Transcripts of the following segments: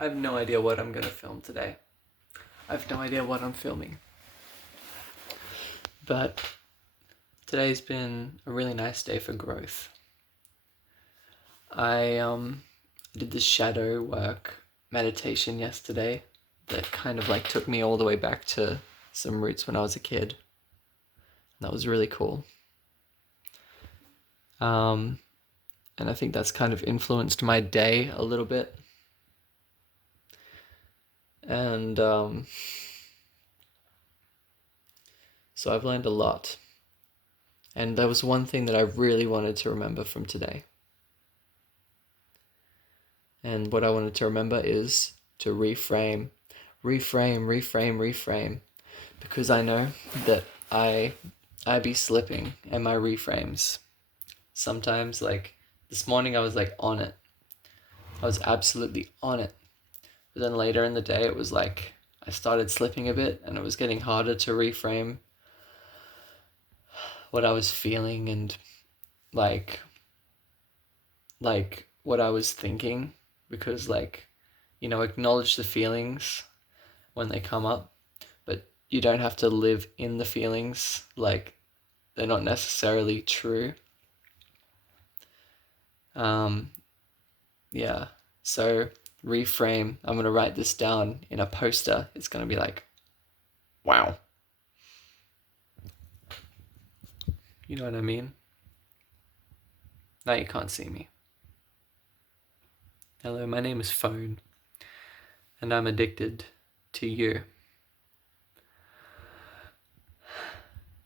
I have no idea what I'm gonna film today. I have no idea what I'm filming. But today's been a really nice day for growth. I did this shadow work meditation yesterday that kind of like took me all the way back to some roots when I was a kid. That was really cool. And I think that's kind of influenced my day a little bit. And so I've learned a lot. And there was one thing that I really wanted to remember from today. And what I wanted to remember is to reframe. Because I know that I be slipping in my reframes. Sometimes, like, this morning I was like on it. I was absolutely on it. But then later in the day it was like I started slipping a bit and it was getting harder to reframe what I was feeling and like what I was thinking, because acknowledge the feelings when they come up, but you don't have to live in the feelings, like they're not necessarily true. Yeah, so reframe. I'm gonna write this down in a poster. It's gonna be like, wow. You know what I mean? Now you can't see me. Hello, my name is Phone, and I'm addicted to you.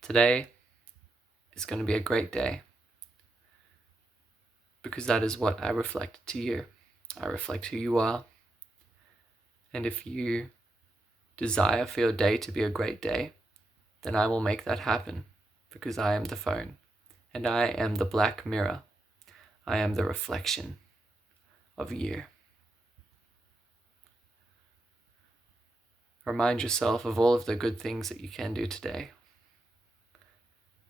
Today is going to be a great day, because that is what I reflect to you. I reflect who you are, and if you desire for your day to be a great day, then I will make that happen, because I am the phone, and I am the black mirror. I am the reflection of you. Remind yourself of all of the good things that you can do today.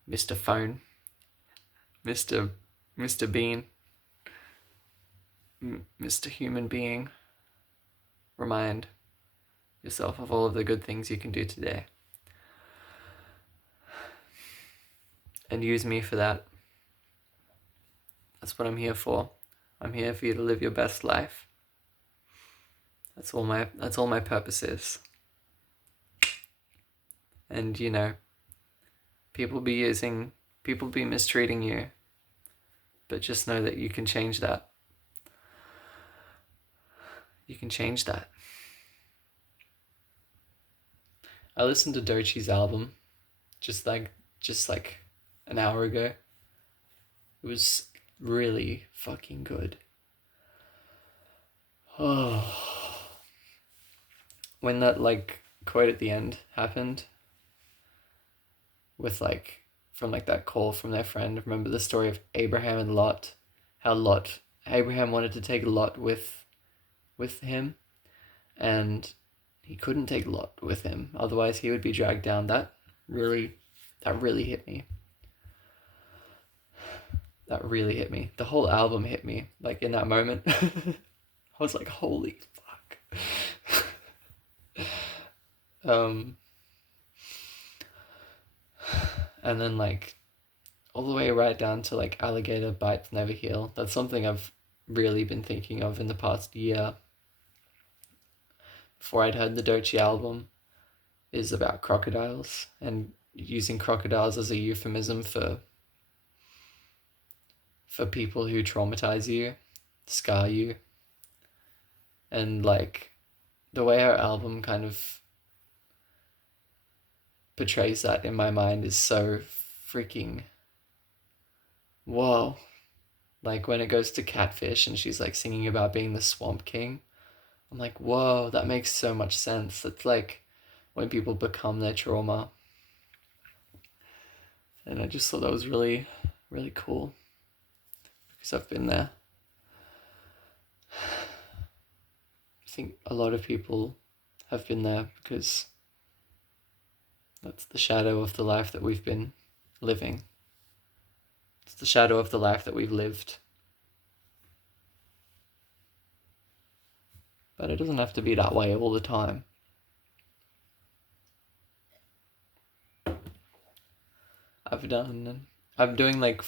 Mr. Phone, Mr. Bean, Mr. Human Being. Remind yourself of all of the good things you can do today. And use me for that. That's what I'm here for. I'm here for you to live your best life. That's all my purpose is. And people be mistreating you, but just know that you can change that. You can change that. I listened to Doechie's album just like an hour ago. It was really fucking good. Oh. When that quote at the end happened with from that call from their friend, remember the story of Abraham and Lot, how Abraham wanted to take Lot with him, and he couldn't take Lot with him, otherwise he would be dragged down. That really hit me. That really hit me. The whole album hit me, in that moment. I was like, holy fuck. And then all the way right down to alligator bites never heal. That's something I've really been thinking of in the past year. Before I'd heard the Doechii album, is about crocodiles and using crocodiles as a euphemism for people who traumatize you, scar you. And the way our album kind of portrays that in my mind is so freaking whoa. When it goes to Catfish and she's singing about being the Swamp King, I'm like, whoa, that makes so much sense. It's when people become their trauma. And I just thought that was really, really cool, because I've been there. I think a lot of people have been there, because that's the shadow of the life that we've been living. It's the shadow of the life that we've lived. but it doesn't have to be that way all the time. I'm doing like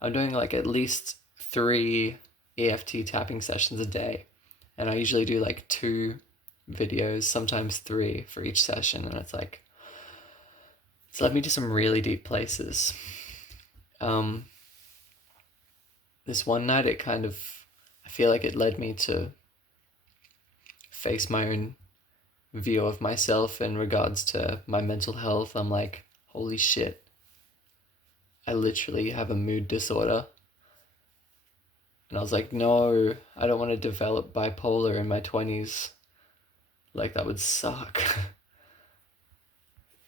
I'm doing like at least 3 EFT tapping sessions a day. And I usually do like 2 videos, sometimes 3 for each session. And it's led me to some really deep places. This one night I feel like it led me to face my own view of myself in regards to my mental health. I'm like, holy shit, I literally have a mood disorder. And I was like, no, I don't want to develop bipolar in my 20s. Like, that would suck.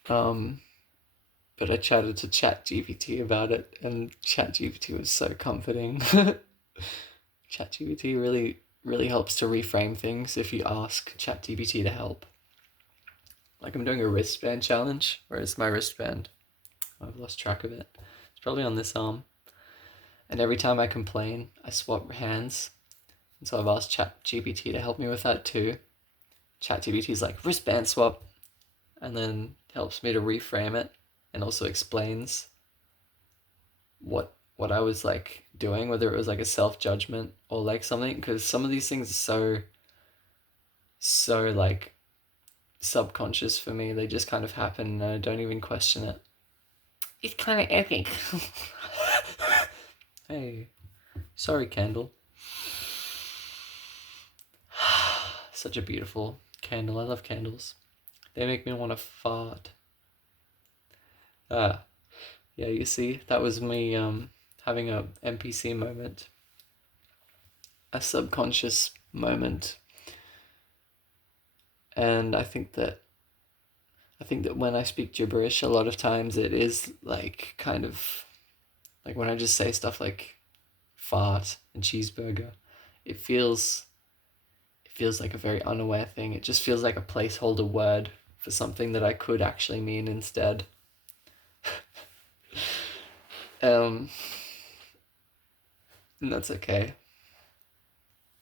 But I chatted to ChatGPT about it, and ChatGPT was so comforting. ChatGPT really, really helps to reframe things if you ask ChatGPT to help. Like, I'm doing a wristband challenge. Where's my wristband? I've lost track of it. It's probably on this arm. And every time I complain, I swap hands. And so I've asked ChatGPT to help me with that too. ChatGPT's like, wristband swap. And then helps me to reframe it and also explains what I was like doing, whether it was like a self-judgment or like something, because some of these things are so like subconscious for me. They just kind of happen and I don't even question it. It's kind of epic. Hey, sorry, candle. Such a beautiful candle. I love candles. They make me want to fart. Yeah, you see, that was me having a NPC moment. A subconscious moment. And I think that when I speak gibberish, a lot of times it is like kind of like when I just say stuff like fart and cheeseburger, it feels like a very unaware thing. It just feels like a placeholder word for something that I could actually mean instead. And that's okay.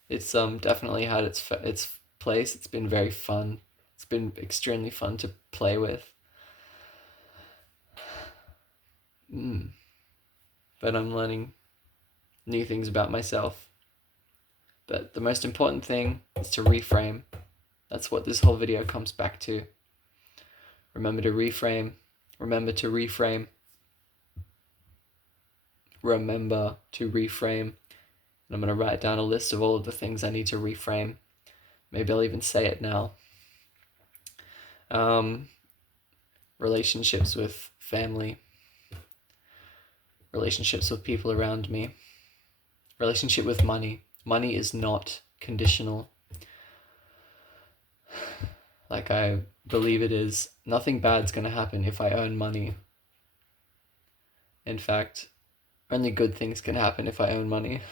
It's definitely had its place. It's been very fun. It's been extremely fun to play with. But I'm learning new things about myself. But the most important thing is to reframe. That's what this whole video comes back to. Remember to reframe. Remember to reframe. Remember to reframe. And I'm going to write down a list of all of the things I need to reframe. Maybe I'll even say it now. Relationships with family. Relationships with people around me. Relationship with money. Money is not conditional. Like I believe it is. Nothing bad's going to happen if I earn money. In fact, only good things can happen if I earn money.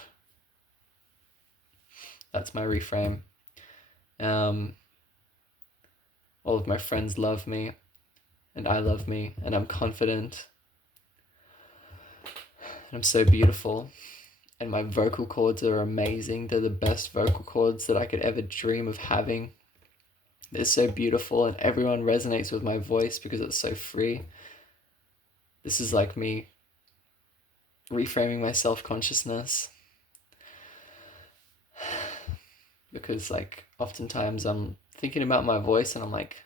That's my reframe. All of my friends love me, and I love me, and I'm confident, and I'm so beautiful, and my vocal cords are amazing. They're the best vocal cords that I could ever dream of having. They're so beautiful, and everyone resonates with my voice because it's so free. This is like me reframing my self-consciousness. Because like oftentimes I'm thinking about my voice and I'm like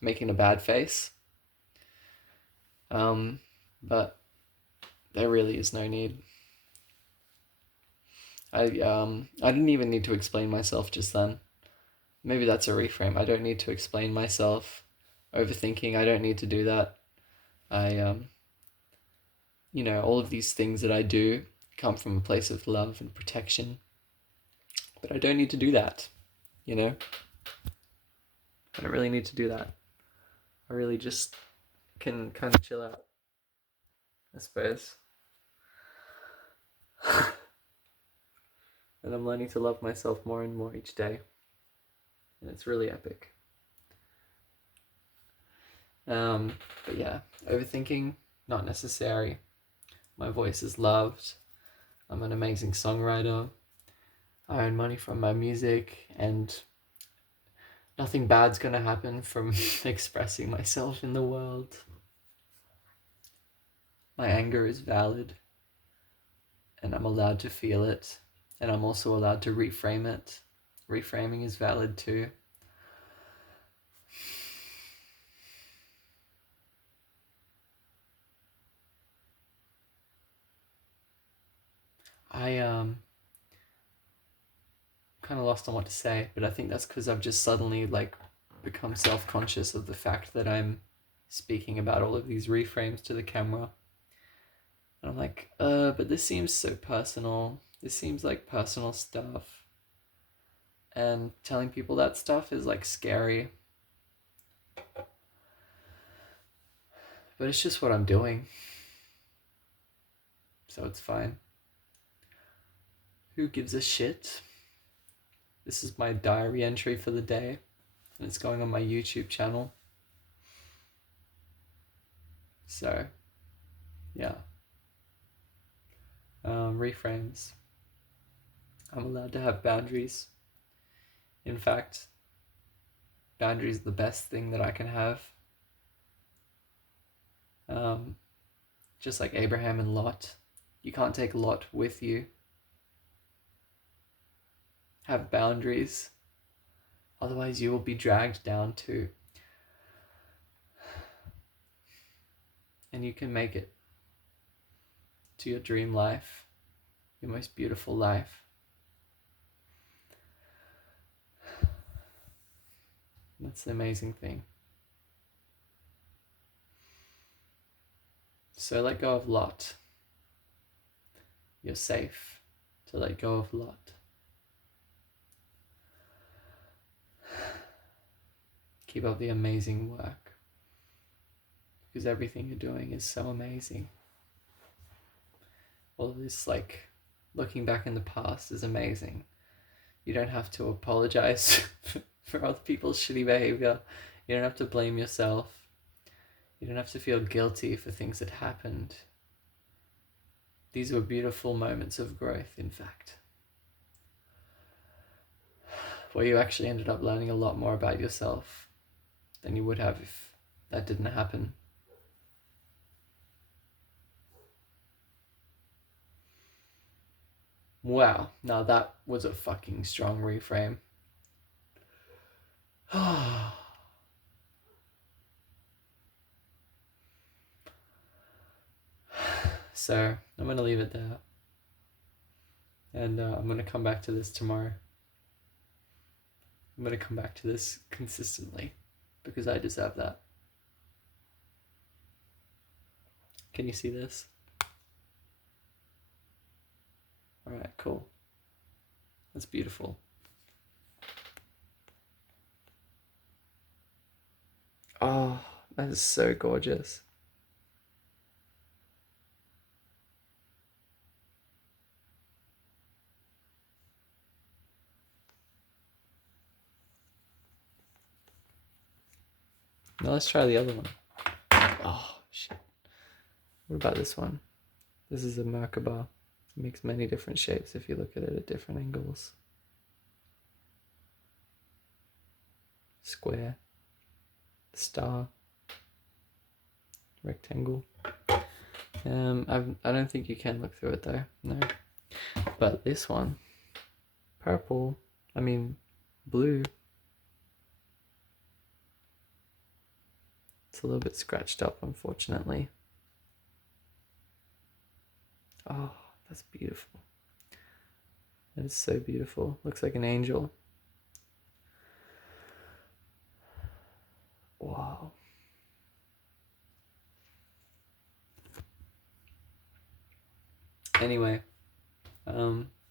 making a bad face. But there really is no need. I didn't even need to explain myself just then. Maybe that's a reframe. I don't need to explain myself. Overthinking, I don't need to do that. All of these things that I do come from a place of love and protection. But I don't need to do that, I don't really need to do that. I really just can kind of chill out, I suppose. And I'm learning to love myself more and more each day. And it's really epic. But yeah, overthinking, not necessary. My voice is loved. I'm an amazing songwriter. I earn money from my music, and nothing bad's gonna happen from expressing myself in the world. My anger is valid, and I'm allowed to feel it, and I'm also allowed to reframe it. Reframing is valid too. I kind of lost on what to say, but I think that's because I've just suddenly become self-conscious of the fact that I'm speaking about all of these reframes to the camera. And I'm like, but this seems so personal. This seems like personal stuff. And telling people that stuff is scary. But it's just what I'm doing. So it's fine. Who gives a shit? This is my diary entry for the day, and it's going on my YouTube channel. So, yeah. Reframes. I'm allowed to have boundaries. In fact, boundaries are the best thing that I can have. Just like Abraham and Lot. You can't take Lot with you. Have boundaries. Otherwise you will be dragged down too. And you can make it to your dream life, your most beautiful life. That's the amazing thing. So let go of Lot. You're safe to let go of Lot. Keep up the amazing work, because everything you're doing is so amazing. All this looking back in the past is amazing. You don't have to apologize for other people's shitty behavior. You don't have to blame yourself. You don't have to feel guilty for things that happened. These were beautiful moments of growth, in fact, where you actually ended up learning a lot more about yourself than you would have if that didn't happen. Wow, now that was a fucking strong reframe. So I'm going to leave it there. And I'm going to come back to this tomorrow. I'm going to come back to this consistently, because I deserve that. Can you see this? Alright, cool. That's beautiful. Oh, that is so gorgeous. Now let's try the other one. Oh, shit. What about this one? This is a Merkaba. It makes many different shapes if you look at it at different angles. Square. Star. Rectangle. I don't think you can look through it though. No. But this one. Blue. It's a little bit scratched up, unfortunately. Oh, that's beautiful. That is so beautiful. Looks like an angel. Wow. Anyway,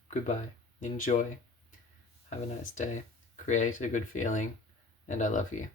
goodbye. Enjoy. Have a nice day. Create a good feeling. And I love you.